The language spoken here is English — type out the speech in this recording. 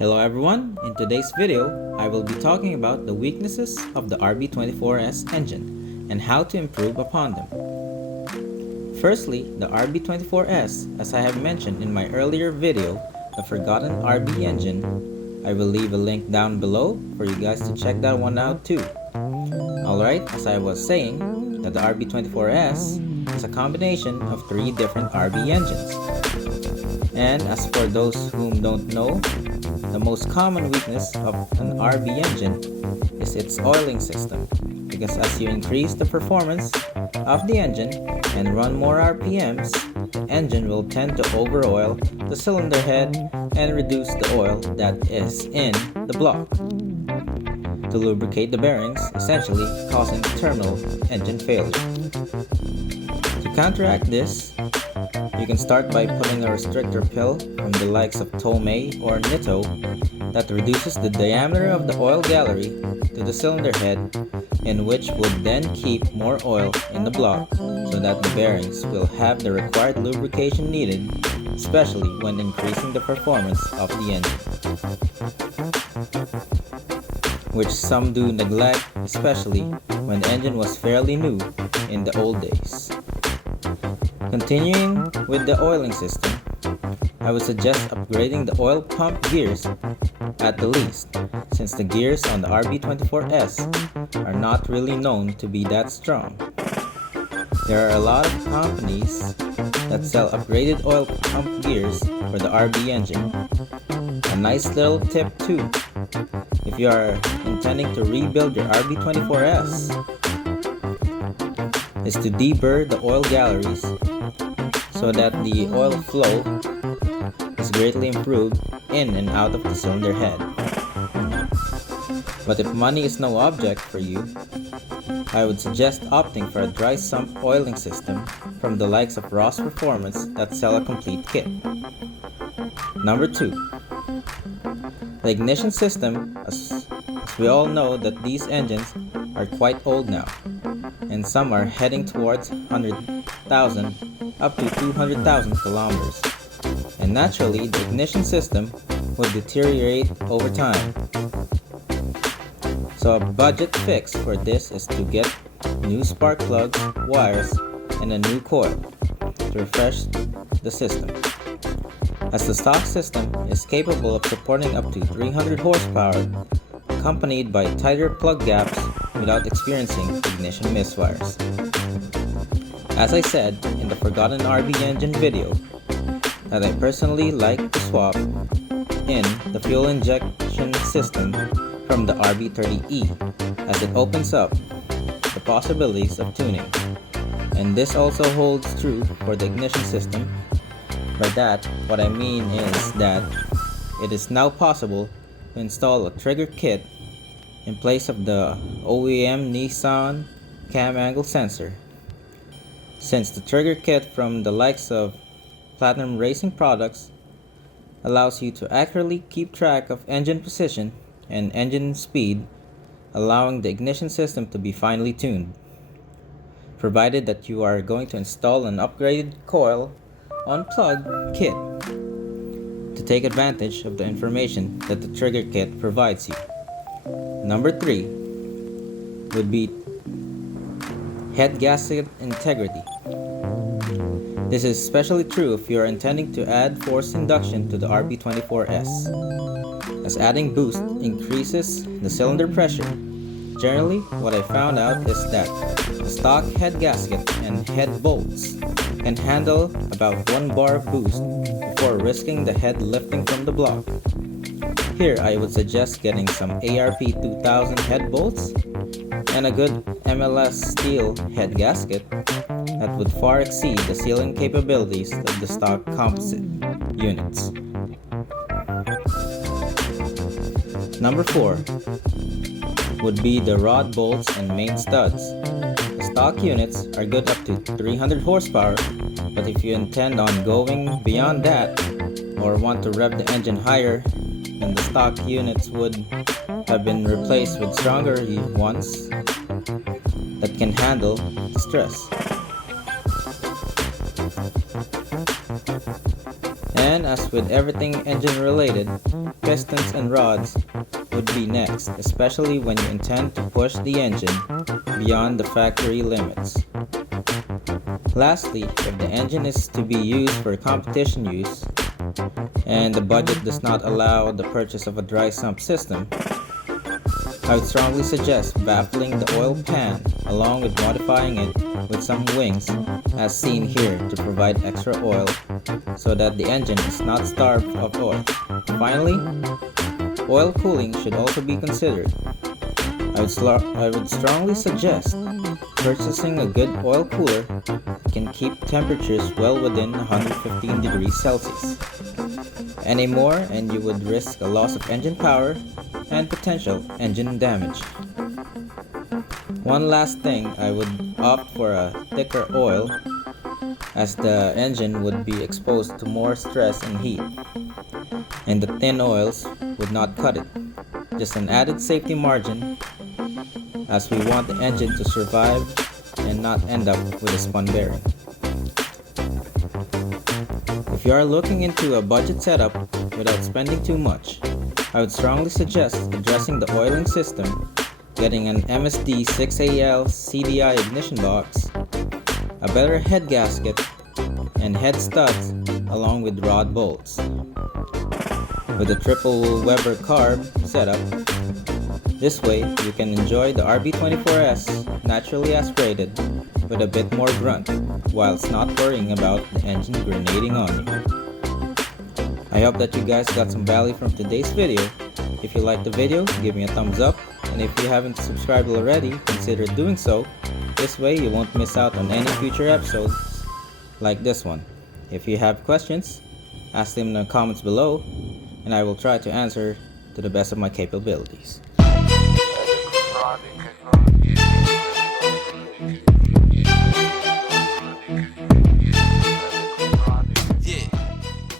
Hello everyone, in today's video, I will be talking about the weaknesses of the RB24S engine and how to improve upon them. Firstly, the RB24S, as I have mentioned in my earlier video, the Forgotten RB engine. I will leave a link down below for you guys to check that one out too. Alright, as I was saying, that the RB24S is a combination of three different RB engines. And as for those whom don't know, the most common weakness of an RB engine is its oiling system, because as you increase the performance of the engine and run more RPMs, the engine will tend to over-oil the cylinder head and reduce the oil that is in the block to lubricate the bearings, essentially causing terminal engine failure. To counteract this, you can start by putting a restrictor pill from the likes of Tomei or Nitto that reduces the diameter of the oil gallery to the cylinder head, and which would then keep more oil in the block so that the bearings will have the required lubrication needed, especially when increasing the performance of the engine, which some do neglect, especially when the engine was fairly new in the old days. Continuing with the oiling system, I would suggest upgrading the oil pump gears at the least, since the gears on the RB24S are not really known to be that strong. There are a lot of companies that sell upgraded oil pump gears for the RB engine. A nice little tip too, if you are intending to rebuild your RB24S, is to deburr the oil galleries so that the oil flow is greatly improved in and out of the cylinder head. But if money is no object for you, I would suggest opting for a dry sump oiling system from the likes of Ross Performance that sell a complete kit. Number 2. The ignition system, as we all know that these engines are quite old now, and some are heading towards 100,000 up to 200,000 kilometers, and naturally the ignition system would deteriorate over time. So a budget fix for this is to get new spark plugs, wires, and a new coil to refresh the system, as the stock system is capable of supporting up to 300 horsepower accompanied by tighter plug gaps without experiencing ignition misfires. As I said in the Forgotten RB engine video, that I personally like to swap in the fuel injection system from the RB30E, as it opens up the possibilities of tuning. And this also holds true for the ignition system. By that, what I mean is that it is now possible to install a trigger kit in place of the OEM Nissan cam angle sensor, since the trigger kit from the likes of Platinum Racing products allows you to accurately keep track of engine position and engine speed, allowing the ignition system to be finely tuned, provided that you are going to install an upgraded coil on plug kit to take advantage of the information that the trigger kit provides you. Number 3 would be head gasket integrity. This is especially true if you are intending to add forced induction to the RB24S, as adding boost increases the cylinder pressure. Generally, what I found out is that the stock head gasket and head bolts can handle about 1 bar of boost before risking the head lifting from the block. Here I would suggest getting some ARP2000 head bolts and a good MLS steel head gasket that would far exceed the sealing capabilities of the stock composite units. Number 4 would be the rod bolts and main studs. The stock units are good up to 300 horsepower, but if you intend on going beyond that or want to rev the engine higher, then the stock units would have been replaced with stronger ones that can handle stress. And as with everything engine related, pistons and rods would be next, especially when you intend to push the engine beyond the factory limits. Lastly, if the engine is to be used for competition use and the budget does not allow the purchase of a dry sump system, I would strongly suggest baffling the oil pan along with modifying it with some wings as seen here to provide extra oil so that the engine is not starved of oil. Finally, oil cooling should also be considered. I would strongly suggest purchasing a good oil cooler that can keep temperatures well within 115 degrees Celsius. Any more and you would risk a loss of engine power and potential engine damage. One last thing, I would opt for a thicker oil as the engine would be exposed to more stress and heat, and the thin oils would not cut it. Just an added safety margin as we want the engine to survive and not end up with a spun bearing. If you are looking into a budget setup without spending too much, I would strongly suggest addressing the oiling system, getting an MSD 6AL CDI ignition box, a better head gasket, and head studs along with rod bolts. With a triple Weber carb setup, this way you can enjoy the RB24S naturally aspirated with a bit more grunt whilst not worrying about the engine grenading on you. I hope that you guys got some value from today's video. If you liked the video, give me a thumbs up, and if you haven't subscribed already, consider doing so. This way you won't miss out on any future episodes like this one. If you have questions, ask them in the comments below, and I will try to answer to the best of my capabilities.